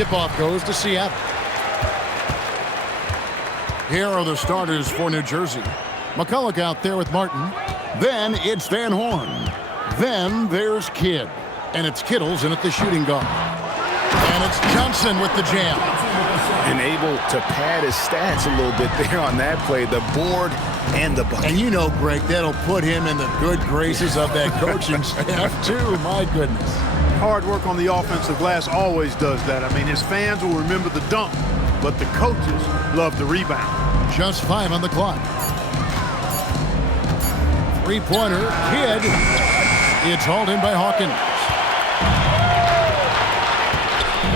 Tip-off goes to Seattle. Here are the starters for New Jersey. McCulloch out there with Martin. Then it's Van Horn. Then there's Kidd. And it's Kittles in at the shooting guard. And it's Johnson with the jam. And able to pad his stats a little bit there on that play. The board and the bucket. And you know, Greg, that'll put him in the good graces of that coaching staff, too. My goodness. Hard work on the offensive glass always does that. I mean, his fans will remember the dunk, but the coaches love the rebound. Just 5 on the clock. Three-pointer, Kidd. It's hauled in by Hawkins.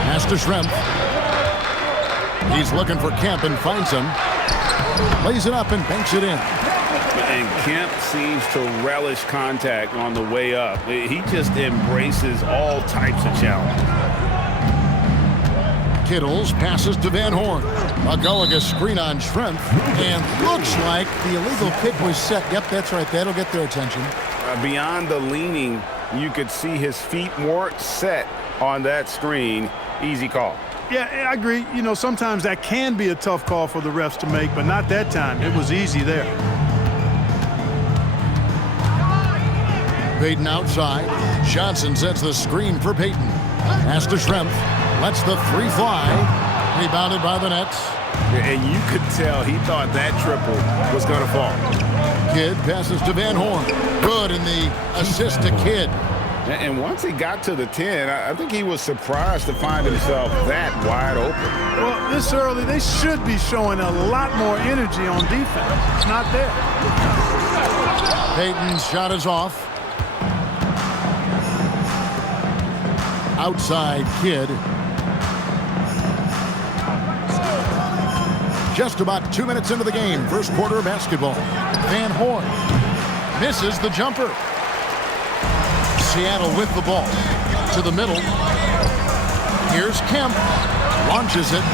Pass to Schrempf. He's looking for Kemp and finds him. Lays it up and banks it in. And Kemp seems to relish contact on the way up. He just embraces all types of challenge. Kittles passes to Van Horn. McCulloch a screen on Schrempf. And looks like the illegal pick was set. Yep, that's right. That'll get their attention. Beyond the leaning, you could see his feet weren't set on that screen. Easy call. Yeah, I agree. You know, sometimes that can be a tough call for the refs to make, but not that time. It was easy there. Payton outside. Johnson sets the screen for Payton. Pass to Schrempf. Lets the three fly. Rebounded by the Nets. And you could tell he thought that triple was going to fall. Kidd passes to Van Horn. Good in the assist to Kidd. And once he got to the 10, I think he was surprised to find himself that wide open. Well, this early, they should be showing a lot more energy on defense. It's not there. Payton's shot is off. Outside Kidd. Just about 2 minutes into the game. First quarter of basketball. Van Horn misses the jumper. Seattle with the ball. To the middle. Here's Kemp. Launches it.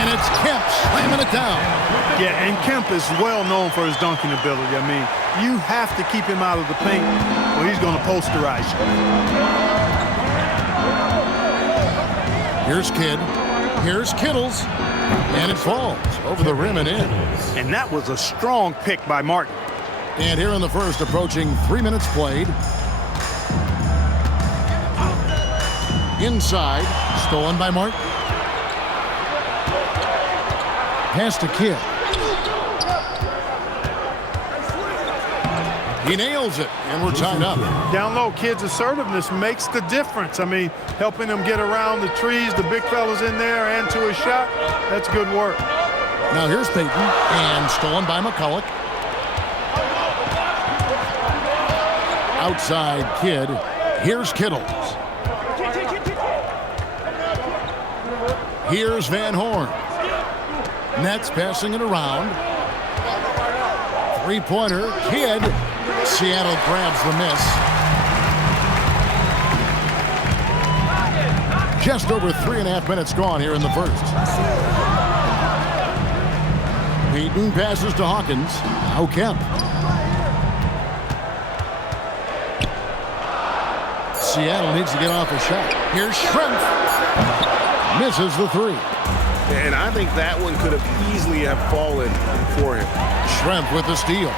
And it's Kemp slamming it down. Yeah, and Kemp is well known for his dunking ability. I mean, you have to keep him out of the paint or he's going to posterize you. Here's Kidd. Here's Kittles. And it falls over the rim and in. And that was a strong pick by Martin. And here in the first, approaching 3 minutes played. Inside, stolen by Martin. Pass to Kidd. He nails it, and we're tied up. Down low, Kidd's assertiveness makes the difference. I mean, helping him get around the trees, the big fellas in there, and to a shot, that's good work. Now here's Payton, and stolen by McCulloch. Outside Kidd. Here's Kittles. Here's Van Horn. Nets passing it around. Three-pointer, Kidd. Seattle grabs the miss. Just over 3.5 minutes gone here in the first. Payton passes to Hawkins. Now Kemp. Seattle needs to get off a shot. Here's Schrempf. Misses the three. And I think that one could have easily have fallen for him. Schrempf with the steal.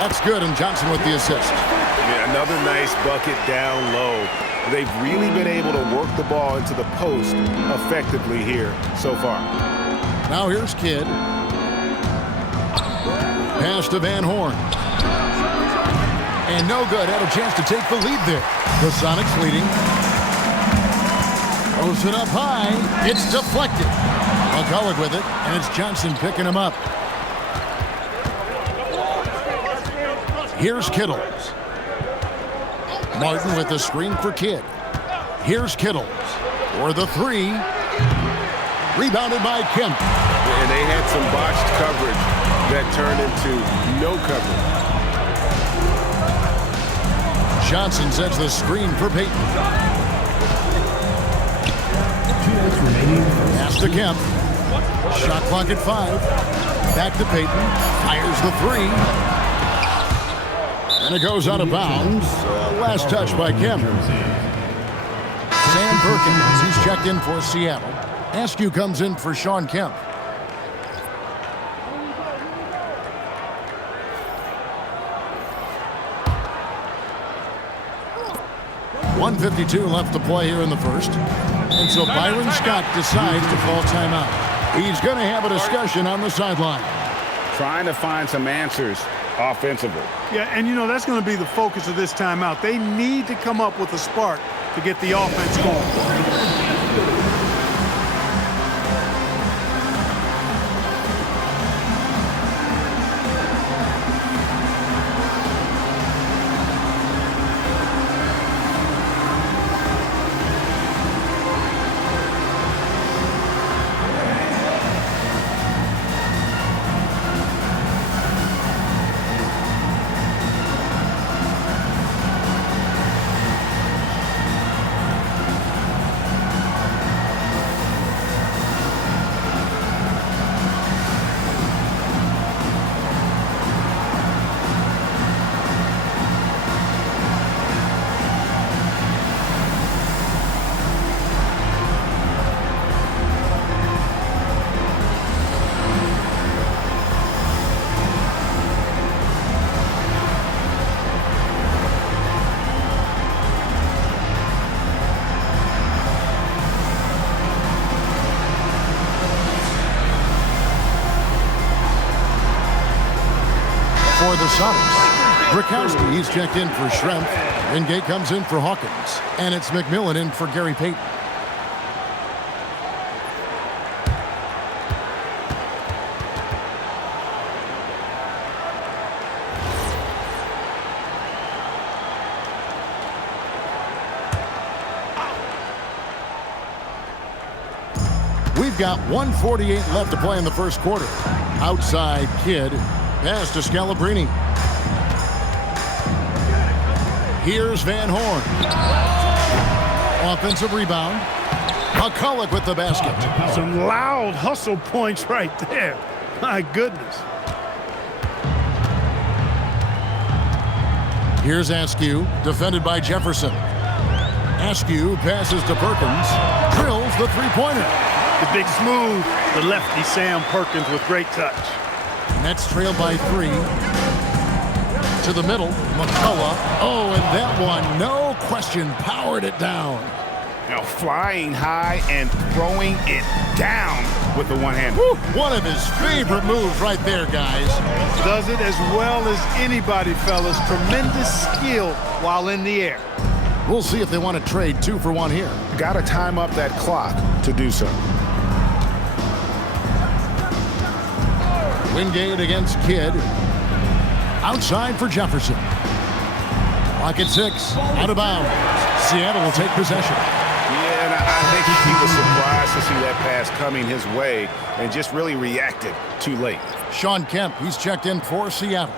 That's good, and Johnson with the assist. Yeah, another nice bucket down low. They've really been able to work the ball into the post effectively here so far. Now here's Kidd. Pass to Van Horn. And no good. Had a chance to take the lead there. The Sonics leading. Throws it up high. It's deflected. McCulloch with it, and it's Johnson picking him up. Here's Kittles. Martin with the screen for Kidd. Here's Kittles for the three. Rebounded by Kemp. And they had some botched coverage that turned into no coverage. Johnson sets the screen for Payton. Pass to Kemp. Shot clock at 5. Back to Payton. Fires the three. And it goes out of bounds. Last touch by Kemp. Sam Perkins, he's checked in for Seattle. Askew comes in for Sean Kemp. .152 left to play here in the first. And so Byron Scott decides to call timeout. He's going to have a discussion on the sideline. Trying to find some answers offensively. Yeah, and you know, that's going to be the focus of this timeout. They need to come up with a spark to get the offense going. For the Sonics, Brakowski, he's checked in for Schrempf. Wingate comes in for Hawkins. And it's McMillan in for Gary Payton. We've got 1:48 left to play in the first quarter. Outside Kidd. Pass to Scalabrini. Here's Van Horn. Offensive rebound. McCulloch with the basket. Some loud hustle points right there. My goodness. Here's Askew, defended by Jefferson. Askew passes to Perkins. Drills the three-pointer. The big smooth, the lefty Sam Perkins with great touch. Nets trail by 3. To the middle, McCulloch. Oh, and that one, no question, powered it down. Now flying high and throwing it down with the one-hand. One of his favorite moves right there, guys. Does it as well as anybody, fellas. Tremendous skill while in the air. We'll see if they want to trade 2 for 1 here. Got to time up that clock to do so. Wingate against Kidd. Outside for Jefferson. Clock at 6. Out of bounds. Seattle will take possession. Yeah, and I think he was surprised to see that pass coming his way and just really reacted too late. Sean Kemp, he's checked in for Seattle.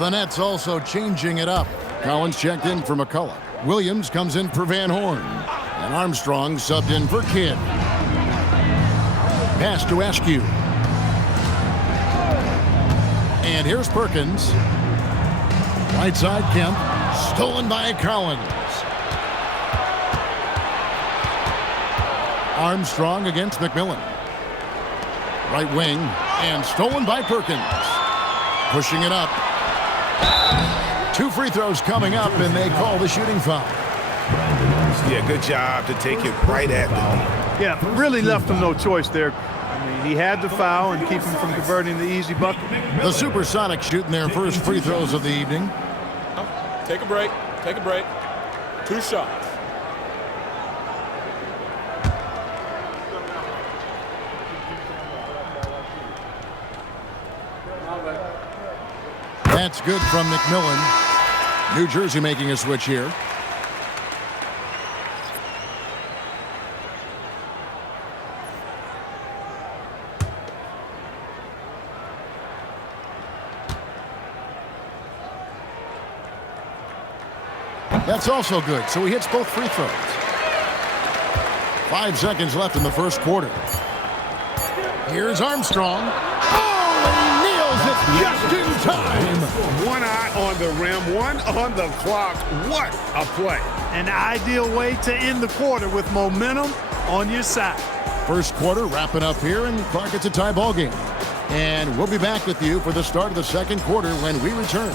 The Nets also changing it up. Collins checked in for McCulloch. Williams comes in for Van Horn. And Armstrong subbed in for Kidd. Pass to Askew. And here's Perkins. Right side Kemp. Stolen by Collins. Armstrong against McMillan. Right wing. And stolen by Perkins. Pushing it up. 2 free throws coming up, and they call the shooting foul. Yeah, good job to take it right at the knee. Yeah, really left him no choice there. I mean, he had to foul and keep him from converting the easy bucket. The Supersonics shooting their first free throws of the evening. Take a break. Take a break. 2 shots. That's good from McMillan. New Jersey making a switch here. That's also good, so he hits both free throws. 5 seconds left in the first quarter. Here's Armstrong. Oh, and he nails it just in time. One eye on the rim, one on the clock. What a play. An ideal way to end the quarter with momentum on your side. First quarter wrapping up here, and Clark, it's a tie ball game. And we'll be back with you for the start of the second quarter when we return.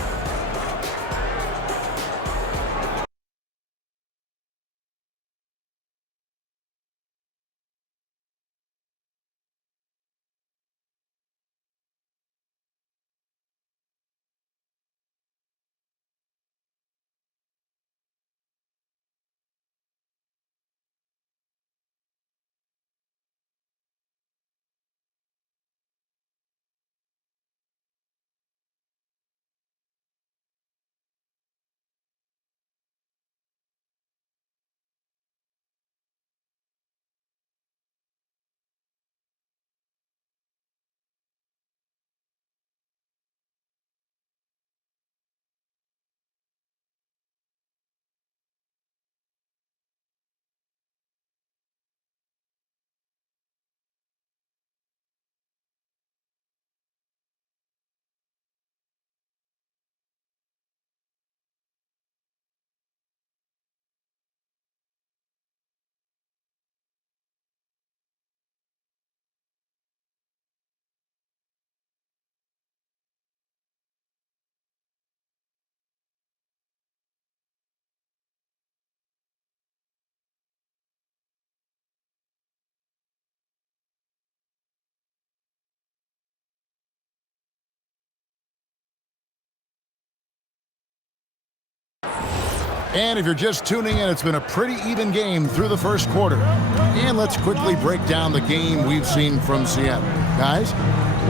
And if you're just tuning in, it's been a pretty even game through the first quarter. And let's quickly break down the game we've seen from Seattle. Guys?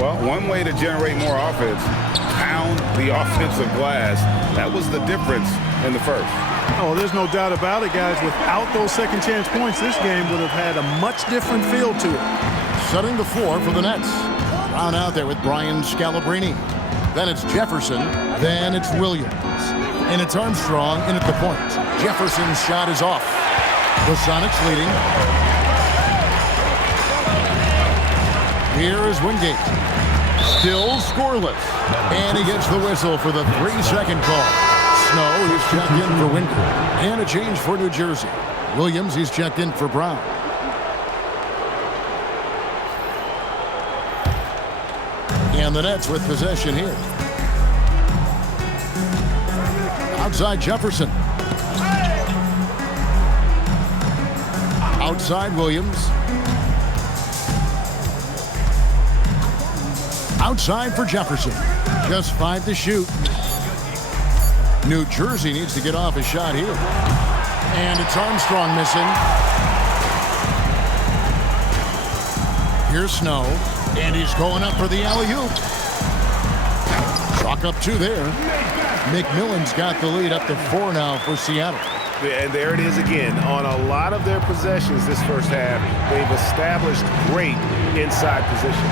Well, one way to generate more offense, pound the offensive glass. That was the difference in the first. Oh, there's no doubt about it, guys. Without those second chance points, this game would have had a much different feel to it. Setting the floor for the Nets. Brown out there with Brian Scalabrine. Then it's Jefferson. Then it's Williams. And it's Armstrong in at the point. Jefferson's shot is off. The Sonics leading. Here is Wingate. Still scoreless. And he gets the whistle for the 3-second call. Snow, he's checked in for Wingate. And a change for New Jersey. Williams, he's checked in for Brown. And the Nets with possession here. Outside Jefferson. Outside Williams. Outside for Jefferson. Just 5 to shoot. New Jersey needs to get off a shot here. And it's Armstrong missing. Here's Snow. And he's going up for the alley-oop. Chalk up 2 there. McMillan's got the lead up to 4 now for Seattle. And there it is again. On a lot of their possessions this first half, they've established great inside position.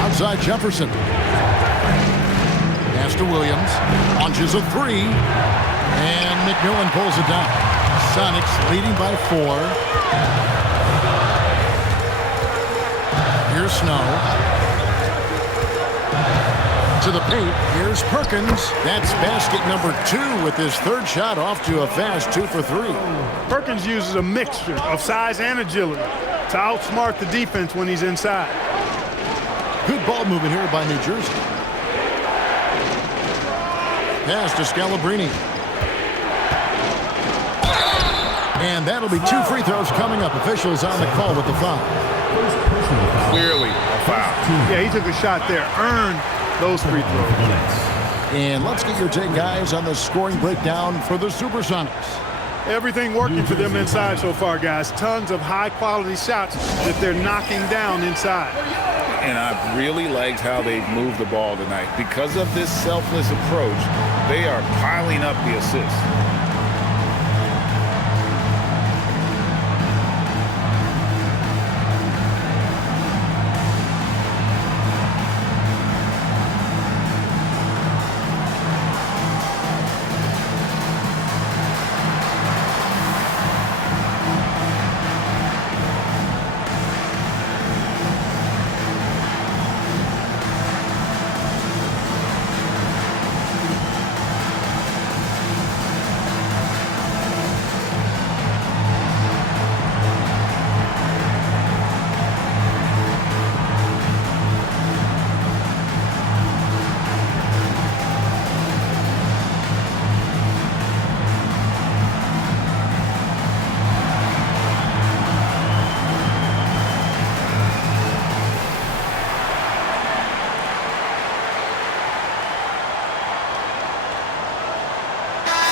Outside Jefferson. Pass to Williams. Launches a 3. And McMillan pulls it down. Sonics leading by 4. Here's Snow. To the paint. Here's Perkins. That's basket number 2 with his 3rd shot off to a fast 2 for 3. Perkins uses a mixture of size and agility to outsmart the defense when he's inside. Good ball movement here by New Jersey. Pass to Scalabrine. And that'll be 2 free throws coming up. Officials on the call with the foul. Clearly a foul. Yeah, he took a shot there. Earned those free throws. And let's get your take, guys, on the scoring breakdown for the Supersonics. Everything working for them inside so far, guys. Tons of high-quality shots that they're knocking down inside. And I've really liked how they've moved the ball tonight. Because of this selfless approach, they are piling up the assists.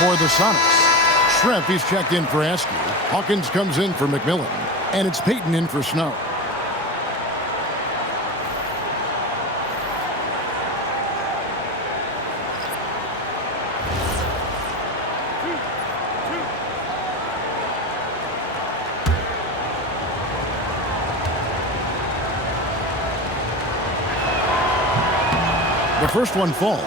For the Sonics, Shrimp, he's checked in for Askew. Hawkins comes in for McMillan. And it's Payton in for Snow. The first one falls.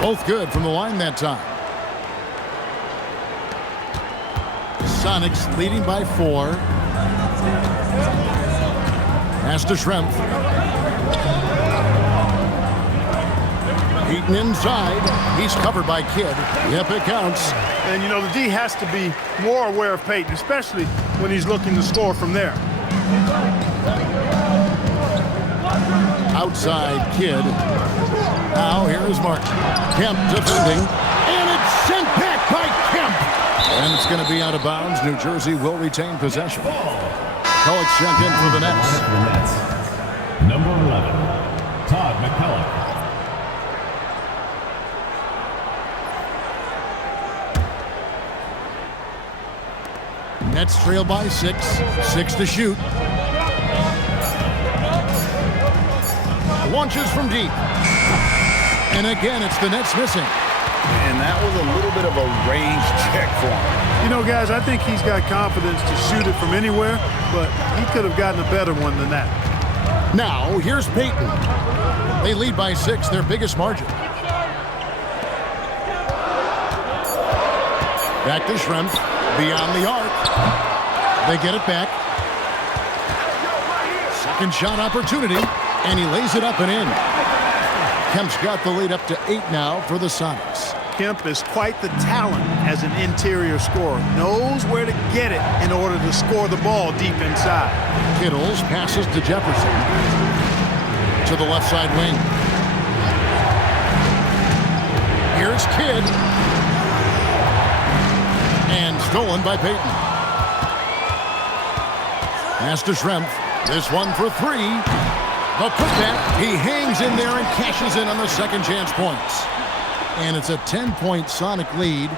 Both good from the line that time. Sonics leading by 4. Pass to Shrimp. Payton inside. He's covered by Kidd. Yep, it counts. And, you know, the D has to be more aware of Payton, especially when he's looking to score from there. Outside Kidd. Now here is Martin. Kemp defending. And it's sent back by Kemp. And it's going to be out of bounds. New Jersey will retain possession. Cullick's check in for the Nets. Number 11, Todd McCulloch. Nets trail by 6. 6 to shoot. Launches from deep. And again, it's the Nets missing. And that was a little bit of a range check for him. You know, guys, I think he's got confidence to shoot it from anywhere, but he could have gotten a better one than that. Now, here's Payton. They lead by 6, their biggest margin. Back to Shrimp. Beyond the arc. They get it back. Second shot opportunity. And he lays it up and in. Kemp's got the lead up to 8 now for the Sonics. Kemp is quite the talent as an interior scorer. Knows where to get it in order to score the ball deep inside. Kittles passes to Jefferson. To the left side wing. Here's Kidd. And stolen by Payton. Pass to Shrimp. This one for 3. The putback. He hangs in there and cashes in on the second chance points. And it's a 10-point Sonic lead.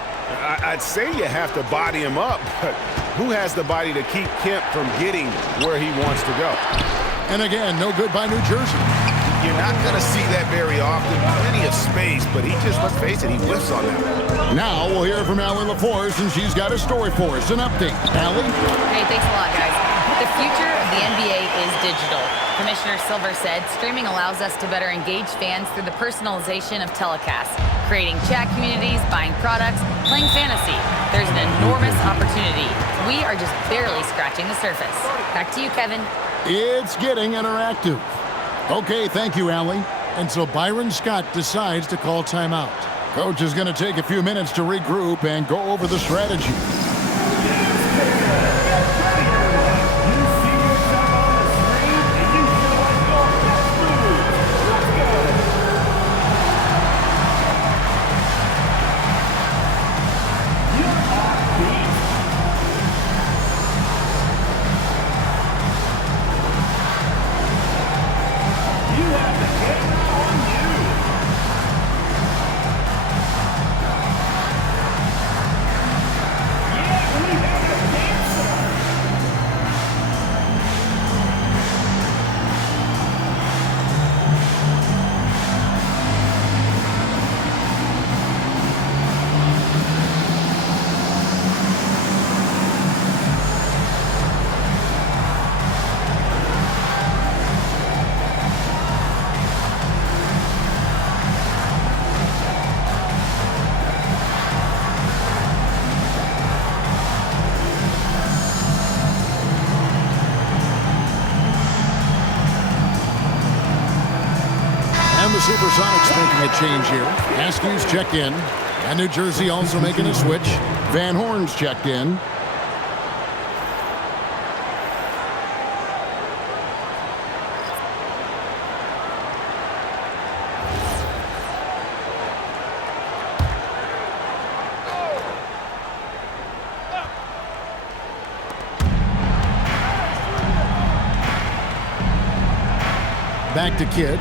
I'd say you have to body him up, but who has the body to keep Kemp from getting where he wants to go? And again, no good by New Jersey. You're not going to see that very often. Plenty of space, but he just, let's face it, he whiffs on that. Now we'll hear from Allie LaForce, and she's got a story for us. An update. Allie? Hey, thanks a lot, guys. The future of the NBA is digital. Commissioner Silver said streaming allows us to better engage fans through the personalization of telecasts, creating chat communities, buying products, playing fantasy. There's an enormous opportunity. We are just barely scratching the surface. Back to you, Kevin. It's getting interactive. Okay, thank you, Allie. And so Byron Scott decides to call timeout. Coach is going to take a few minutes to regroup and go over the strategy. And the Supersonics making a change here. Askew's checked in. And New Jersey also making a switch. Van Horn's checked in. Back to Kidd.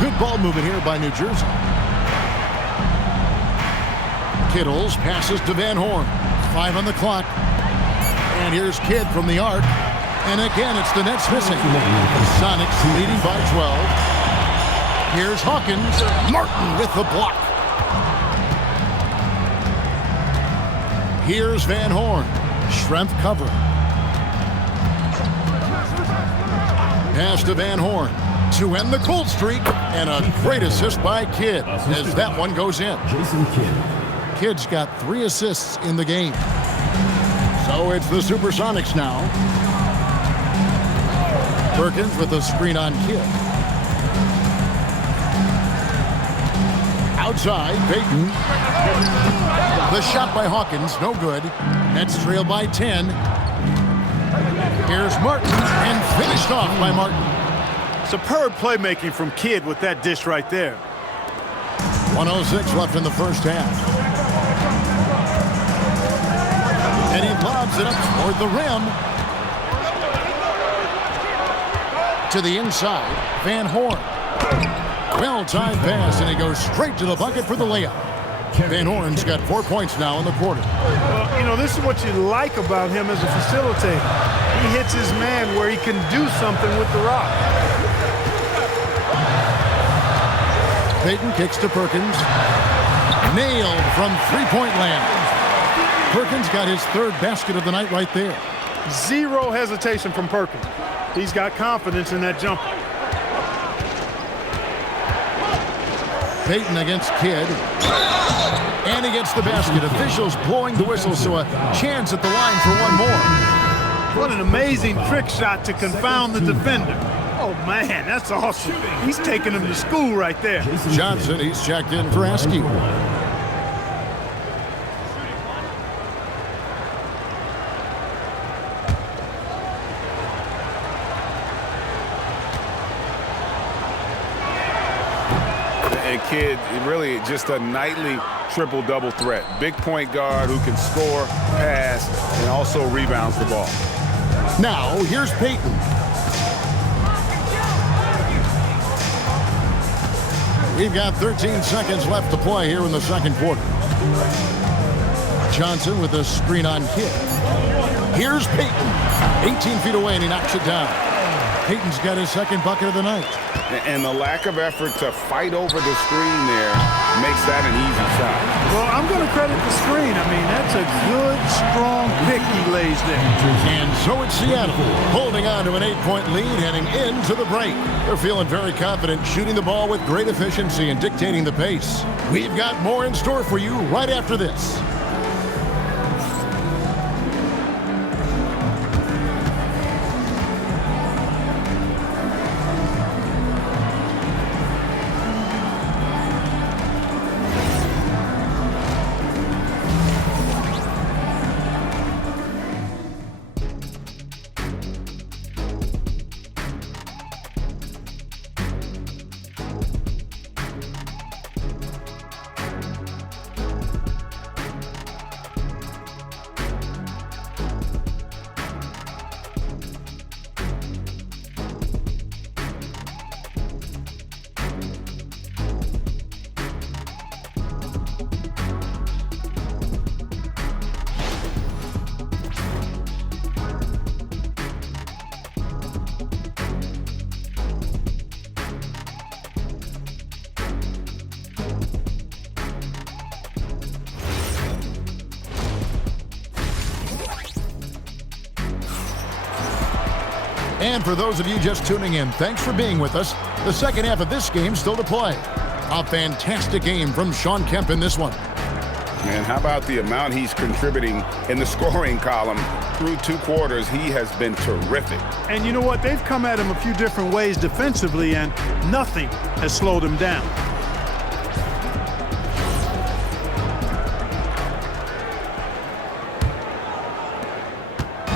Good ball movement here by New Jersey. Kittles passes to Van Horn. 5 on the clock. And here's Kidd from the arc. And again, it's the Nets missing. The Sonics leading by 12. Here's Hawkins. Martin with the block. Here's Van Horn. Strength cover. Pass to Van Horn to end the cold streak. And a great assist by Kidd as that one goes in. Jason Kidd. Kidd's got 3 assists in the game. So it's the Supersonics now. Perkins with a screen on Kidd. Outside, Payton. The shot by Hawkins, no good. Nets trail by 10. Here's Martin, and finished off by Martin. Superb playmaking from Kidd with that dish right there. 1:06 left in the first half. And he lobs it up toward the rim. To the inside, Van Horn. Well-timed pass, and he goes straight to the bucket for the layup. Van Horn's got 4 points now in the quarter. Well, you know, this is what you like about him as a facilitator. He hits his man where he can do something with the rock. Payton kicks to Perkins. Nailed from three-point land. Perkins got his 3rd basket of the night right there. Zero hesitation from Perkins. He's got confidence in that jumper. Payton against Kidd. And he gets the basket. Officials blowing the whistle, so a chance at the line for one more. What an amazing trick shot to confound the defender. Oh, man, that's awesome. He's taking him to school right there. Johnson, he's checked in for Askew. And Kidd, really just a nightly triple-double threat. Big point guard who can score, pass, and also rebounds the ball. Now, here's Payton. We've got 13 seconds left to play here in the second quarter. Johnson with a screen on Kidd. Here's Payton. 18 feet away, and he knocks it down. Payton's got his 2nd bucket of the night. And the lack of effort to fight over the screen there makes that an easy shot. Well, I'm going to credit the screen. I mean, that's a good, strong pick he lays there. And so it's Seattle, holding on to an 8-point lead heading into the break. They're feeling very confident, shooting the ball with great efficiency and dictating the pace. We've got more in store for you right after this. And for those of you just tuning in, thanks for being with us. The second half of this game still to play. A fantastic game from Shawn Kemp in this one. Man, how about the amount he's contributing in the scoring column? Through 2 quarters, he has been terrific. And you know what? They've come at him a few different ways defensively, and nothing has slowed him down.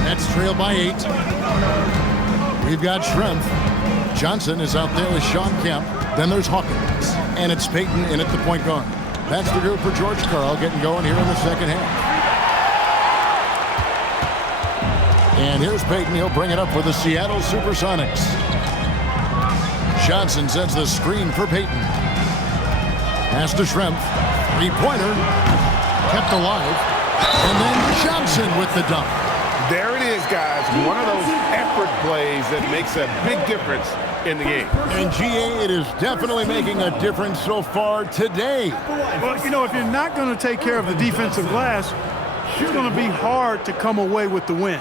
Nets trail by 8. We've got Schrempf. Johnson is out there with Shawn Kemp. Then there's Hawkins. And it's Payton in at the point guard. That's the group for George Karl getting going here in the second half. And here's Payton. He'll bring it up for the Seattle Supersonics. Johnson sets the screen for Payton. Pass to Shrimp. Three-pointer. Kept alive. And then Johnson with the dunk. There it is, guys. One of those effort plays that makes a big difference in the game. And GA, it is definitely making a difference so far today. Well, you know, if you're not going to take care of the defensive glass, it's going to be hard to come away with the win.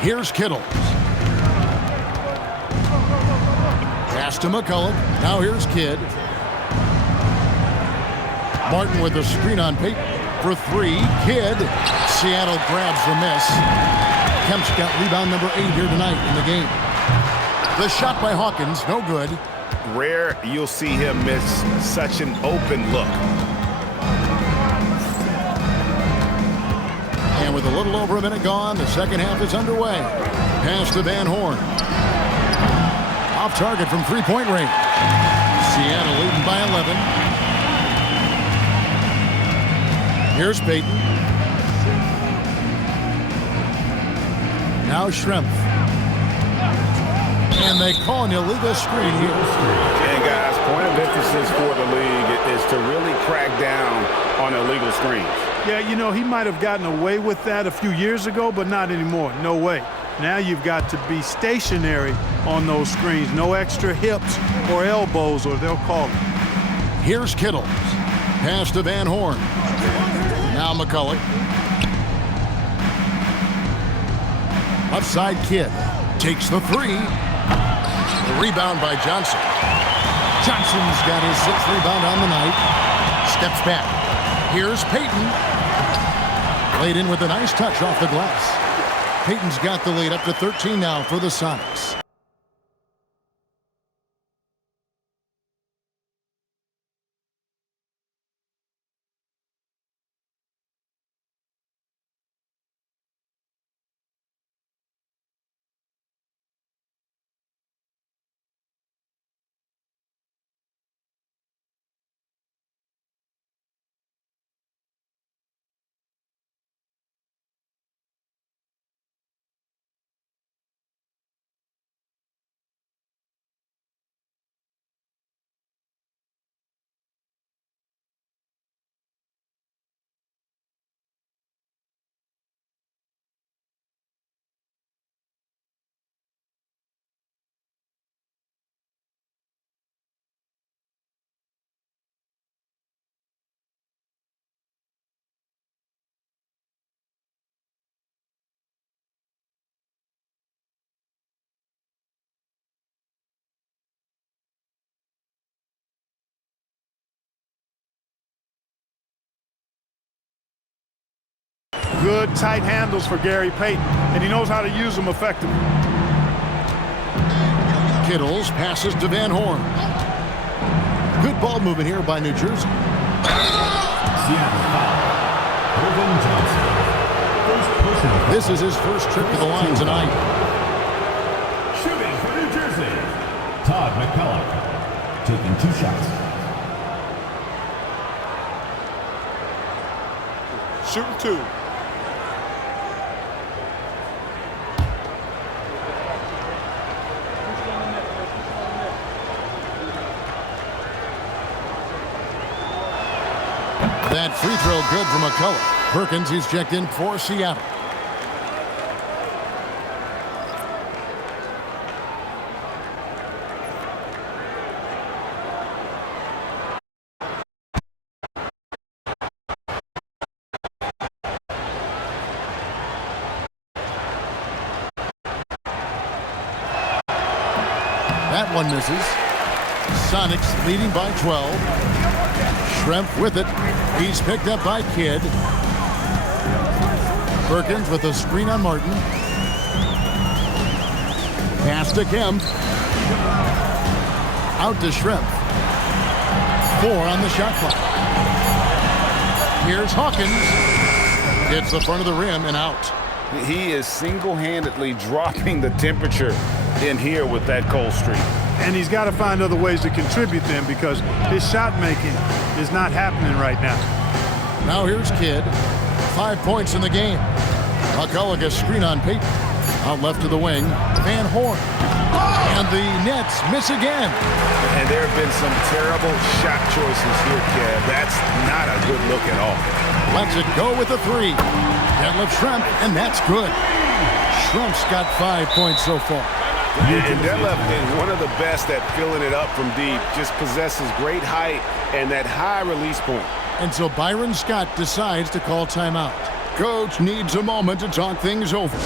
Here's Kittles. Pass to McCulloch. Now here's Kidd. Martin with a screen on Payton for three. Kidd. Seattle grabs the miss. Kemp's got rebound number 8 here tonight in the game. The shot by Hawkins, no good. Rare you'll see him miss such an open look. And with a little over a minute gone, the second half is underway. Pass to Van Horn. Off target from three-point range. Seattle leading by 11. Here's Payton. Now Shrimp. And they call an illegal screen here. And guys, point of emphasis for the league is to really crack down on illegal screens. Yeah, you know, he might have gotten away with that a few years ago, but not anymore. No way. Now you've got to be stationary on those screens. No extra hips or elbows, or they'll call it. Here's Kittles. Pass to Van Horn. Now McCulloch. Upside Kidd. Takes the three. The rebound by Johnson. Johnson's got his 6th rebound on the night. Steps back. Here's Payton. Laid in with a nice touch off the glass. Payton's got the lead up to 13 now for the Sonics. Good tight handles for Gary Payton, and he knows how to use them effectively. Kittles passes to Van Horn. Good ball movement here by New Jersey. Seattle foul. Irvin Johnson. First personal. This is his first trip to the line tonight. Shooting for New Jersey. Todd McCulloch. Taking 2 shots. Shooting 2. That free throw good for McCulloch. Perkins, he's checked in for Seattle. That one misses. Sonics leading by 12. Shrimp with it. He's picked up by Kidd. Perkins with a screen on Martin. Pass to Kemp. Out to Shrimp. 4 on the shot clock. Here's Hawkins. Hits the front of the rim and out. He is single-handedly dropping the temperature in here with that cold streak. And he's got to find other ways to contribute then, because his shot making is not happening right now. Now here's Kidd. 5 points in the game. McCulloch a screen on Payton. Out left to the wing, Van Horn. And the Nets miss again. And there have been some terrible shot choices here, Kev. That's not a good look at all. Lets it go with a three. Detlef Schrempf, and that's good. Schrempf's got 5 points so far. And Detlef is one of the best at filling it up from deep. Just possesses great height and that high release point. And so Byron Scott decides to call timeout. Coach needs a moment to talk things over.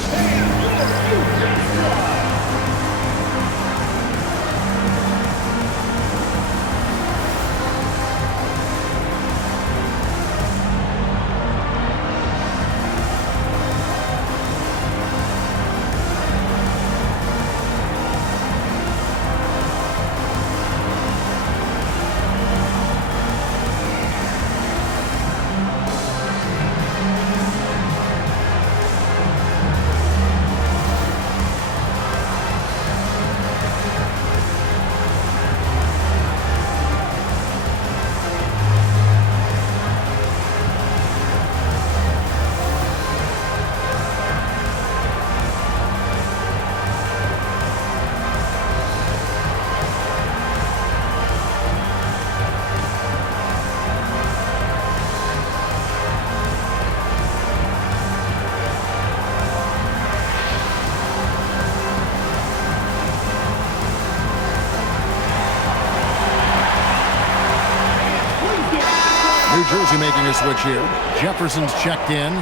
New Jersey making a switch here. Jefferson's checked in.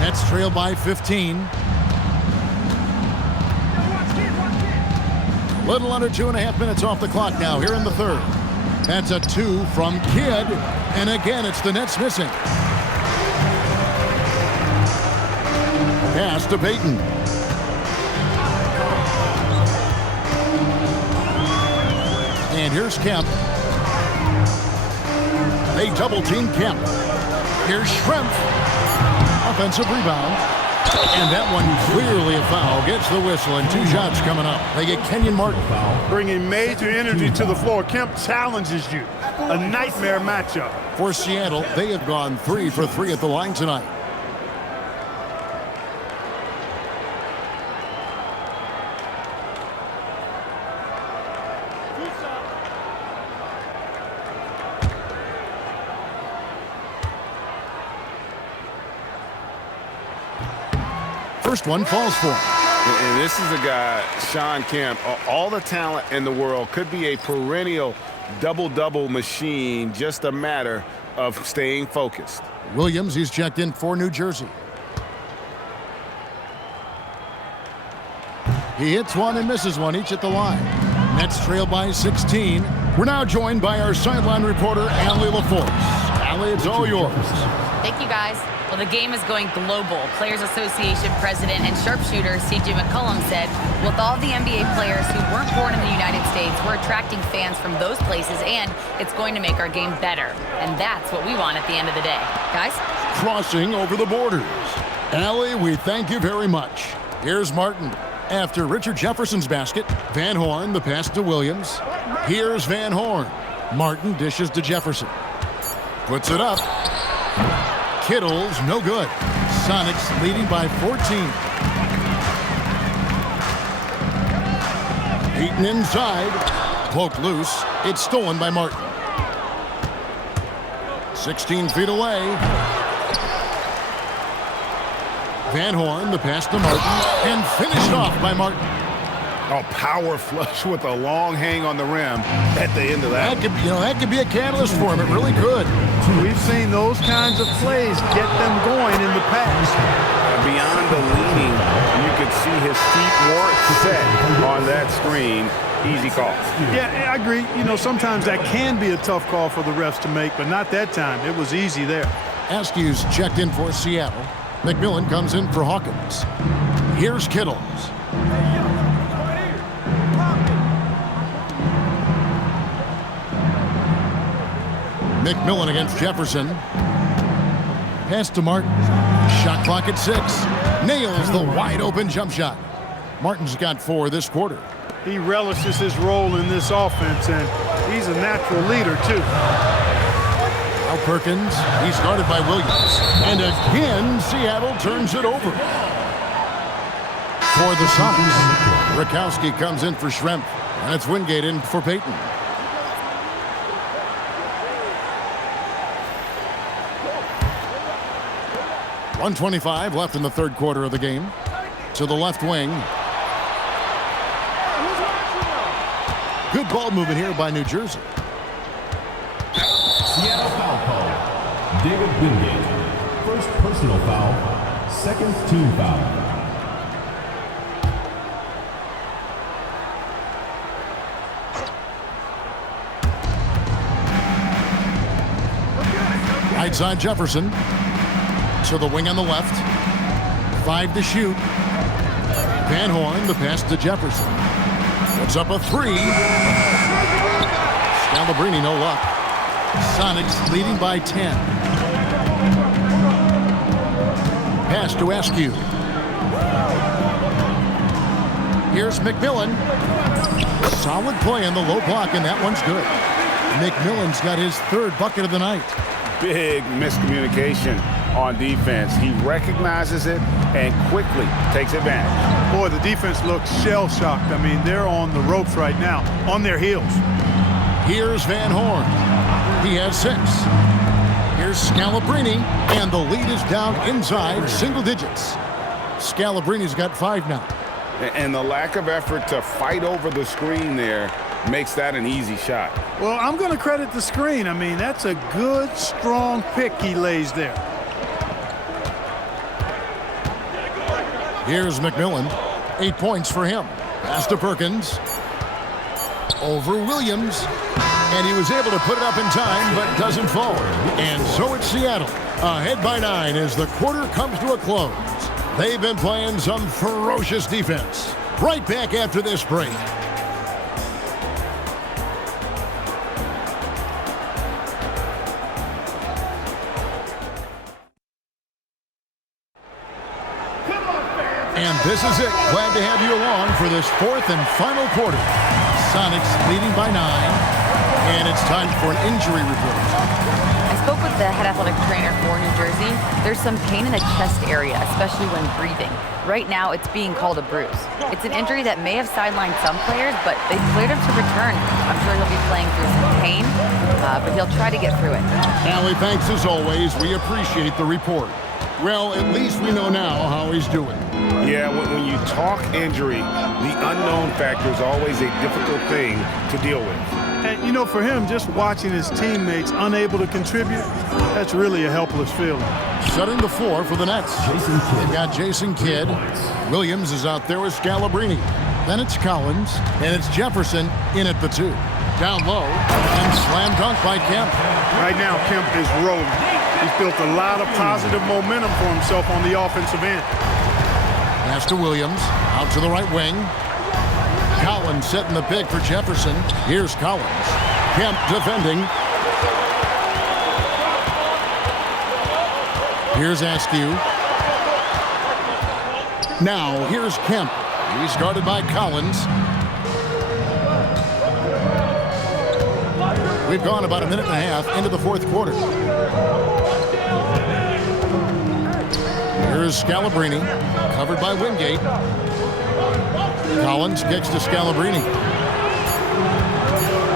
Nets trail by 15. Little under 2.5 minutes off the clock now here in the third. That's a two from Kidd, and again it's the Nets missing. Pass to Payton. And here's Kemp. They double team Kemp. Here's Schrempf. Offensive rebound. And that one clearly a foul. Gets the whistle, and 2 shots coming up. They get Kenyon Martin. Bringing major energy to the floor. Kemp challenges you. A nightmare matchup. For Seattle, they have gone 3 for 3 at the line tonight. First one falls for him. And this is a guy, Shawn Kemp, all the talent in the world, could be a perennial double-double machine, just a matter of staying focused. Williams, he's checked in for New Jersey. He hits one and misses one, each at the line. Nets trail by 16. We're now joined by our sideline reporter, Allie LaForce. Allie, it's all yours. Thank you, guys. Well, the game is going global. Players Association president and sharpshooter C.J. McCollum said, with all the NBA players who weren't born in the United States, we're attracting fans from those places, and it's going to make our game better. And that's what we want at the end of the day. Guys? Crossing over the borders. Allie, we thank you very much. Here's Martin. After Richard Jefferson's basket, Van Horn, the pass to Williams. Here's Van Horn. Martin dishes to Jefferson. Puts it up. Kittle's no good. Sonics leading by 14. Payton inside. Poked loose. It's stolen by Martin. 16 feet away. Van Horn, the pass to Martin, and finished off by Martin. A power flush with a long hang on the rim at the end of that. That could be a catalyst for him. It really could. We've seen those kinds of plays get them going in the past. Beyond the leaning, you could see his feet weren't set on that screen. Easy call. Yeah, I agree. Sometimes that can be a tough call for the refs to make, but not that time. It was easy there. Askew's checked in for Seattle. McMillan comes in for Hawkins. Here's Kittles. McMillan against Jefferson. Pass to Martin. Shot clock at 6. Nails the wide open jump shot. Martin's got 4 this quarter. He relishes his role in this offense, and he's a natural leader, too. Now Perkins, he's guarded by Williams. And again, Seattle turns it over. For the Sonics, Rakowski comes in for Schrempf. And it's Wingate in for Payton. .125 left in the third quarter of the game. To the left wing. Good ball movement here by New Jersey. Seattle foul call. David Wingate. First personal foul. Second team foul. Right side Jefferson. To the wing on the left. 5 to shoot. Van Horn, the pass to Jefferson. Puts up a 3. Scalabrini, no luck. Sonics leading by 10. Pass to Askew. Here's McMillan. Solid play in the low block, and that one's good. McMillan's got his 3rd bucket of the night. Big miscommunication on defense. He recognizes it and quickly takes advantage. Boy, the defense looks shell-shocked. I mean, they're on the ropes right now, on their heels. Here's Van Horn. He has 6. Here's Scalabrini, and the lead is down inside single digits. Scalabrini's got 5 now. And the lack of effort to fight over the screen there makes that an easy shot. Well, I'm going to credit the screen. I mean, that's a good, strong pick he lays there. Here's McMillan. 8 points for him. Pass to Perkins. Over Williams. And he was able to put it up in time, but doesn't fall. And so it's Seattle, ahead by 9 as the quarter comes to a close. They've been playing some ferocious defense. Right back after this break. And this is it. Glad to have you along for this 4th and final quarter. Sonics leading by 9. And it's time for an injury report. I spoke with the head athletic trainer for New Jersey. There's some pain in the chest area, especially when breathing. Right now, it's being called a bruise. It's an injury that may have sidelined some players, but they cleared him to return. I'm sure he'll be playing through some pain, but he'll try to get through it. Allie, thanks as always. We appreciate the report. Well, at least we know now how he's doing. Yeah, when you talk injury, the unknown factor is always a difficult thing to deal with. And, you know, for him, just watching his teammates unable to contribute, that's really a helpless feeling. Shutting the floor for the Nets. They've got Jason Kidd. Williams is out there with Scalabrini. Then it's Collins, and it's Jefferson in at the 2. Down low, and slam dunk by Kemp. Right now, Kemp is rolling. He's built a lot of positive momentum for himself on the offensive end. Pass to Williams, out to the right wing. Collins setting the pick for Jefferson. Here's Collins. Kemp defending. Here's Askew. Now, here's Kemp. He's guarded by Collins. We've gone about a minute and a half into the 4th quarter. Here's Scalabrini, covered by Wingate. Collins kicks to Scalabrini.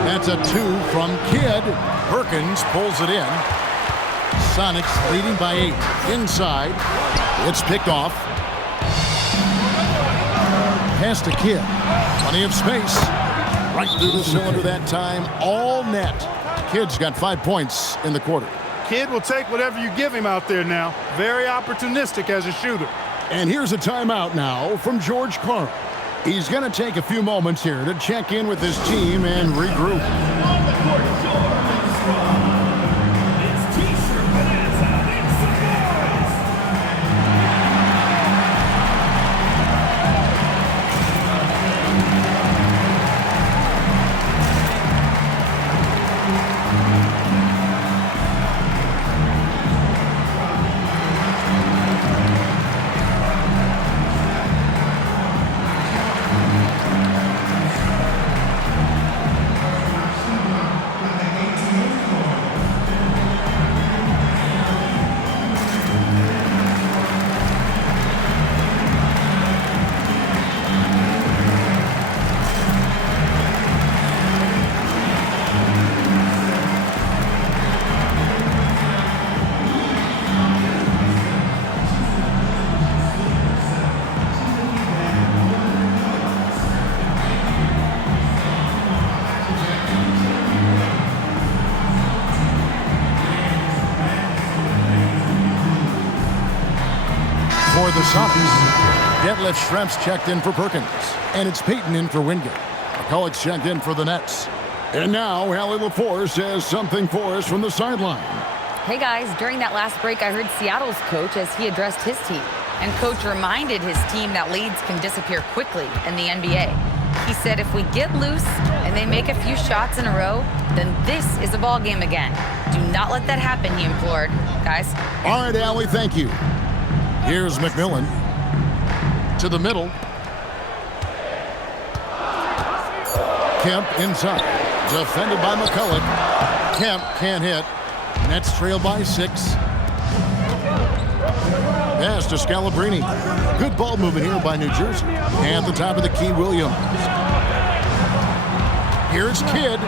That's a 2 from Kidd. Perkins pulls it in. Sonics leading by 8. Inside. It's picked off. Pass to Kidd. Plenty of space. Right through the cylinder that time. All net. Kidd's got 5 points in the quarter. Kidd will take whatever you give him out there now. Very opportunistic as a shooter. And here's a timeout now from George Karl. He's going to take a few moments here to check in with his team and regroup. the Sonics. Detlef Schrempf's checked in for Perkins. And it's Payton in for Wingate. McCulloch's checked in for the Nets. And now, Allie LaForce says something for us from the sideline. Hey guys, during that last break, I heard Seattle's coach as he addressed his team. And coach reminded his team that leads can disappear quickly in the NBA. He said if we get loose and they make a few shots in a row, then this is a ball game again. Do not let that happen, he implored. Guys. All right, Allie, thank you. Here's McMillan. To the middle. Kemp inside. Defended by McCulloch. Kemp can't hit. Nets trail by 6. Pass to Scalabrine. Good ball movement here by New Jersey. And at the top of the key, Williams. Here's Kidd.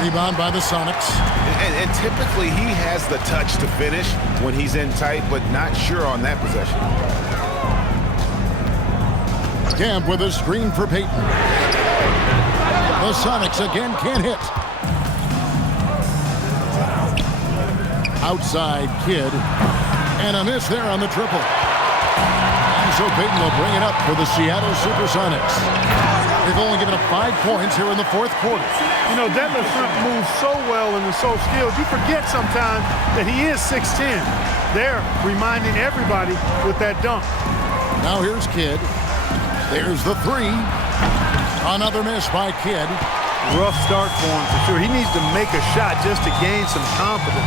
Rebound by the Sonics. And typically he has the touch to finish when he's in tight, but not sure on that possession. Camp with a screen for Payton. The Sonics again can't hit. Outside Kidd. And a miss there on the triple. And so Payton will bring it up for the Seattle Supersonics. They've only given up 5 points here in the fourth quarter. You know, Detlef Schrempf moves so well and is so skilled. You forget sometimes that he is 6'10". They're reminding everybody with that dunk. Now here's Kidd. There's the 3. Another miss by Kidd. Rough start for him for sure. He needs to make a shot just to gain some confidence.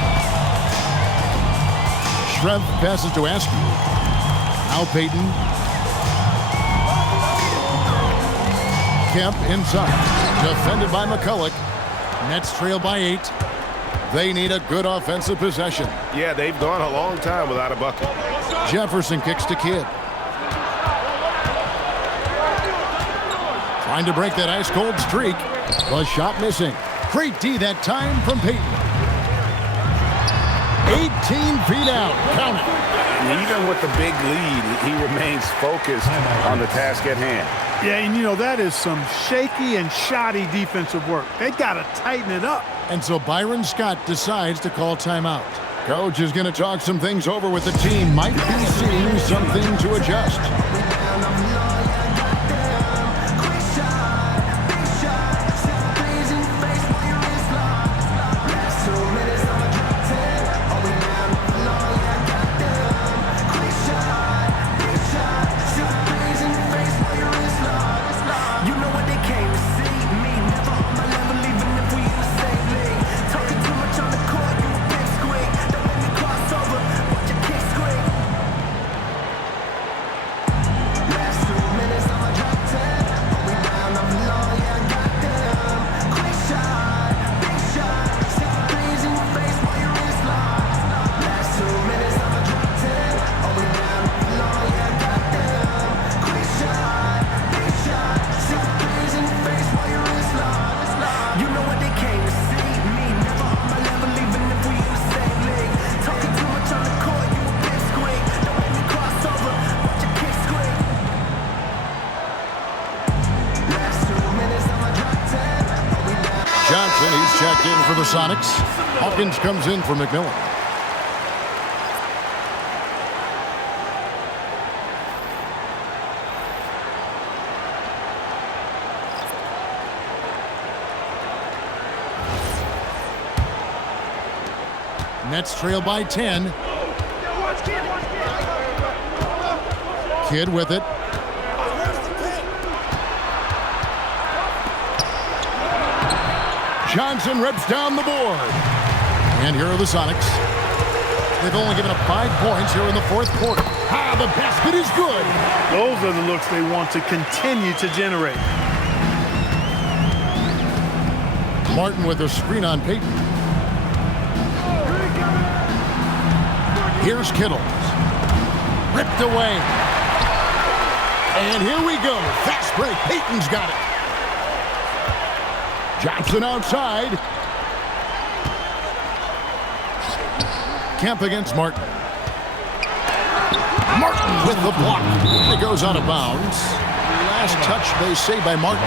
Schrempf passes to Askew. Now Payton. Kemp inside. Defended by McCulloch. Nets trail by 8. They need a good offensive possession. Yeah, they've gone a long time without a bucket. Jefferson kicks to Kidd. Trying to break that ice-cold streak. The shot missing. Great D that time from Payton. 18 feet out. Count it. And even with the big lead, he remains focused on the task at hand. Yeah, and you know, that is some shaky and shoddy defensive work. They got to tighten it up. And so Byron Scott decides to call timeout. Coach is going to talk some things over with the team. Might be seeing something to adjust. Johnson, he's checked in for the Sonics. Hawkins comes in for McMillan. Nets trail by 10. Kidd with it. Johnson rips down the board. And here are the Sonics. They've only given up 5 points here in the fourth quarter. Ah, the basket is good. Those are the looks they want to continue to generate. Martin with a screen on Payton. Here's Kittle. Ripped away. And here we go. Fast break. Payton's got it. Johnson outside. Kemp against Martin. Martin with the block. It goes out of bounds. Last touch, they say, by Martin.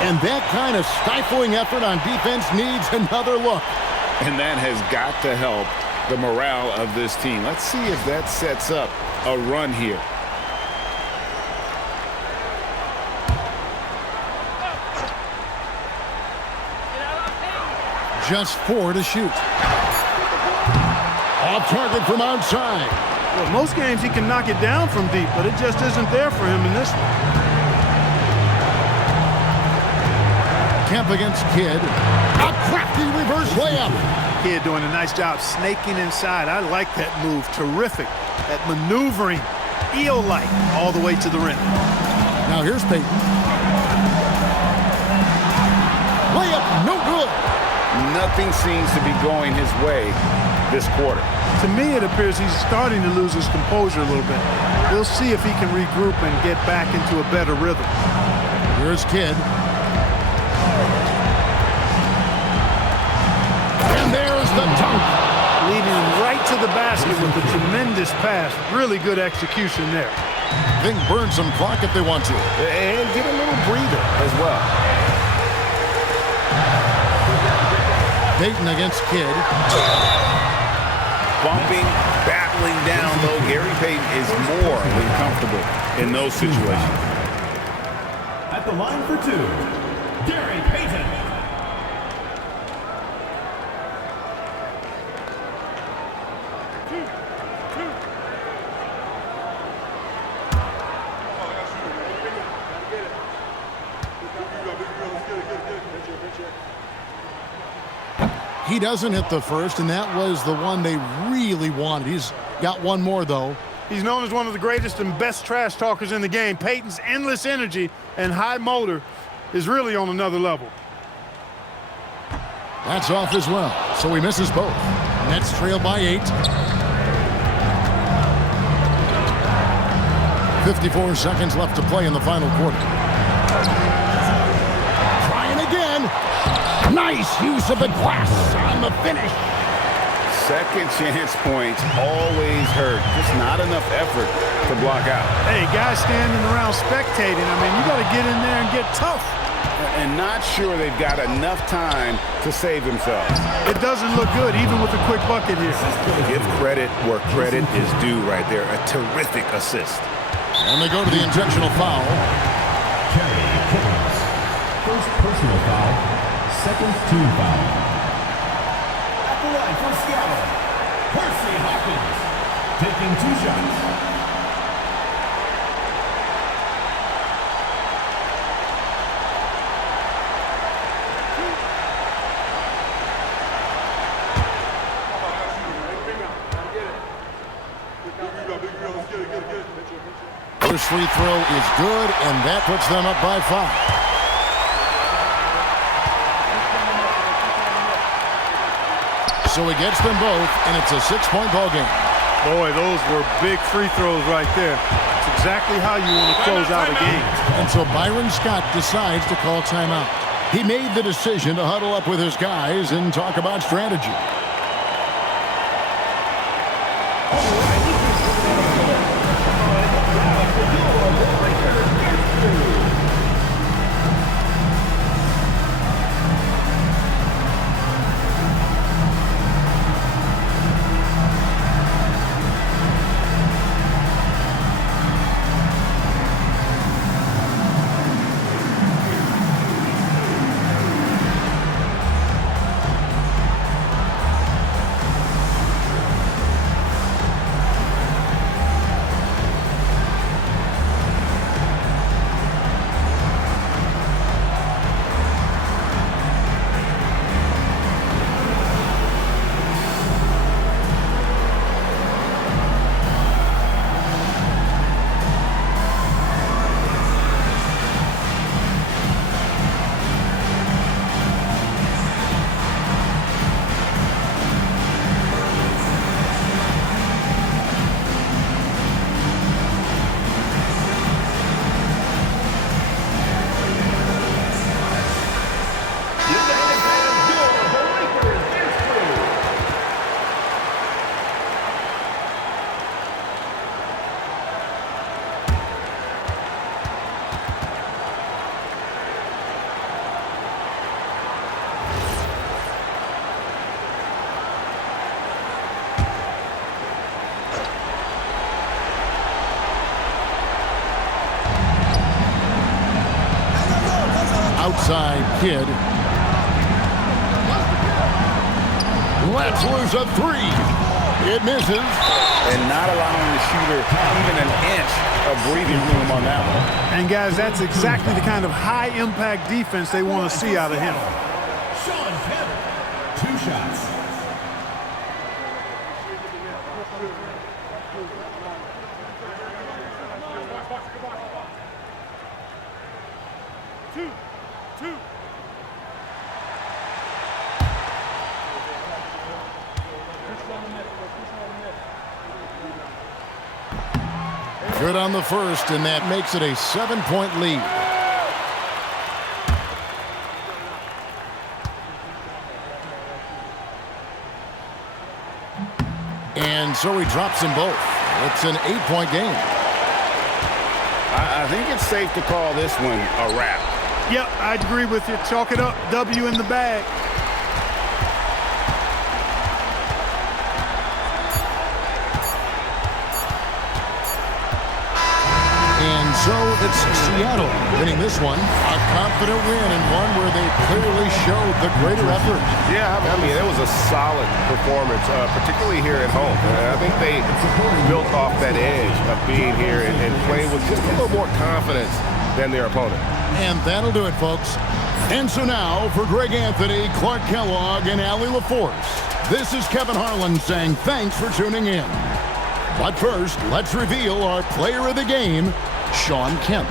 And that kind of stifling effort on defense needs another look. And that has got to help the morale of this team. Let's see if that sets up a run here. Just 4 to shoot. Off target from outside. Well, most games he can knock it down from deep, but it just isn't there for him in this one. Kemp against Kidd. A crafty reverse layup. Kidd doing a nice job snaking inside. I like that move. Terrific. That maneuvering, eel-like, all the way to the rim. Now here's Payton. Layup, no good. Nothing seems to be going his way this quarter. To me, it appears he's starting to lose his composure a little bit. We'll see if he can regroup and get back into a better rhythm. Here's Kidd. And there's the dunk. Leading him right to the basket with a tremendous pass. Really good execution there. They can burn some clock if they want to. And get a little breather as well. Payton against Kidd. Bumping, battling down, though. Gary Payton is more than comfortable in those situations. At the line for 2, Gary Payton. He doesn't hit the first, and that was the one they really wanted. He's got one more, though. He's known as one of the greatest and best trash talkers in the game. Payton's endless energy and high motor is really on another level. That's off as well, so he misses both. Nets trail by 8. 54 seconds left to play in the final quarter. Trying again. Nice use of the glass on the finish. Second chance points always hurt. Just not enough effort to block out. Hey, guys standing around spectating. I mean, you got to get in there and get tough. And not sure they've got enough time to save themselves. It doesn't look good, even with a quick bucket here. Give credit where credit is due right there. A terrific assist. And they go to the intentional foul. Kerry Kittles. First personal foul. Second team foul. At the line for Seattle, Percy Hawkins, taking 2 shots. First free throw is good, and that puts them up by 5. So he gets them both, and it's a 6-point ball game. Boy, those were big free throws right there. It's exactly how you want to close out a game. And so Byron Scott decides to call timeout. He made the decision to huddle up with his guys and talk about strategy. inside Kidd. Let's lose a three. It misses. And not allowing the shooter even an inch of breathing room on that one. And, guys, that's exactly the kind of high-impact defense they want to see out of him. Sean Kemp, 2 shots. Good on the first, and that makes it a 7-point lead. And so he drops them both. It's an 8-point game. I think it's safe to call this one a wrap. Yep, I agree with you. Chalk it up. W in the bag. And so it's Seattle winning this one. A confident win, and one where they clearly showed the greater effort. Yeah, I mean, it was a solid performance, particularly here at home. I think they built off that edge of being here and playing with just a little more confidence than their opponent. And that'll do it, folks. And so now, for Greg Anthony, Clark Kellogg, and Allie LaForce, this is Kevin Harlan saying thanks for tuning in. But first, let's reveal our player of the game, Sean Kemp.